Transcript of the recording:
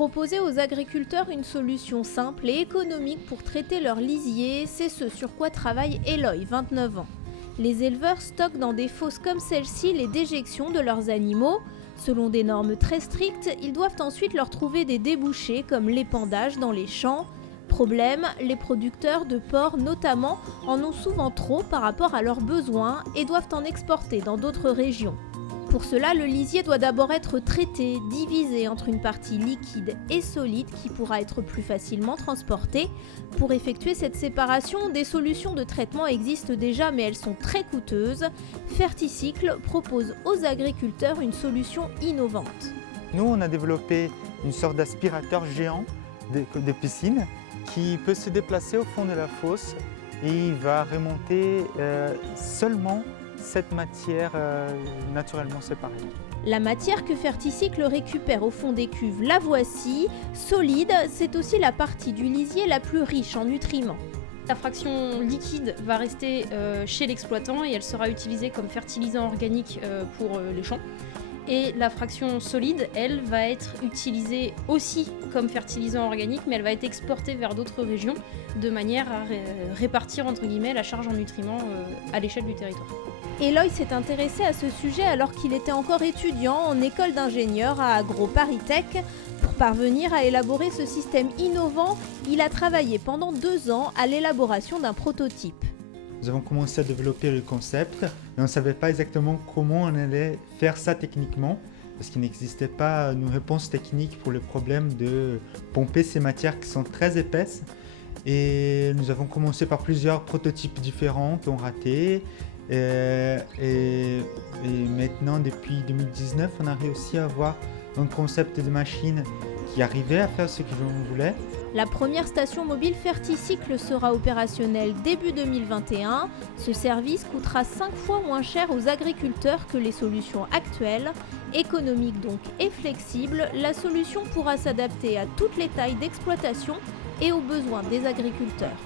Proposer aux agriculteurs une solution simple et économique pour traiter leur lisier, c'est ce sur quoi travaille Eloy, 29 ans. Les éleveurs stockent dans des fosses comme celle-ci les déjections de leurs animaux. Selon des normes très strictes, ils doivent ensuite leur trouver des débouchés comme l'épandage dans les champs. Problème, les producteurs de porc notamment en ont souvent trop par rapport à leurs besoins et doivent en exporter dans d'autres régions. Pour cela, le lisier doit d'abord être traité, divisé entre une partie liquide et solide qui pourra être plus facilement transportée. Pour effectuer cette séparation, des solutions de traitement existent déjà mais elles sont très coûteuses. Ferticycle propose aux agriculteurs une solution innovante. Nous, on a développé une sorte d'aspirateur géant de piscine qui peut se déplacer au fond de la fosse et il va remonter seulement cette matière naturellement séparée. La matière que Ferticycle récupère au fond des cuves, la voici. Solide, c'est aussi la partie du lisier la plus riche en nutriments. La fraction liquide va rester chez l'exploitant et elle sera utilisée comme fertilisant organique pour les champs. Et la fraction solide, elle, va être utilisée aussi comme fertilisant organique, mais elle va être exportée vers d'autres régions de manière à répartir entre guillemets la charge en nutriments à l'échelle du territoire. Eloy s'est intéressé à ce sujet alors qu'il était encore étudiant en école d'ingénieur à AgroParisTech. Pour parvenir à élaborer ce système innovant, il a travaillé pendant 2 ans à l'élaboration d'un prototype. Nous avons commencé à développer le concept, mais on ne savait pas exactement comment on allait faire ça techniquement, parce qu'il n'existait pas une réponse technique pour le problème de pomper ces matières qui sont très épaisses. Et nous avons commencé par plusieurs prototypes différents qui ont raté. Et maintenant, depuis 2019, on a réussi à avoir un concept de machine qui arrivait à faire ce que l'on voulait. La première station mobile Ferticycle sera opérationnelle début 2021. Ce service coûtera 5 fois moins cher aux agriculteurs que les solutions actuelles. Économique donc et flexible, la solution pourra s'adapter à toutes les tailles d'exploitation et aux besoins des agriculteurs.